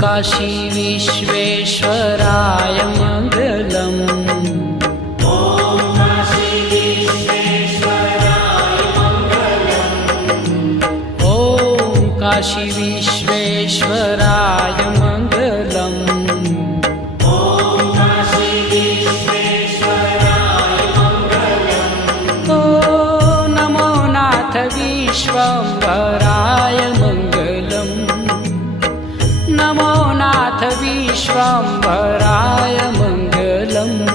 Kashi Visvesvaraya मंगलम्। Kashi Visvesvaraya मंगलम्। ओ नमो नाथ विश्वम्भराय मंगलम्। नमो नाथ विश्वम्भराय मंगलम्।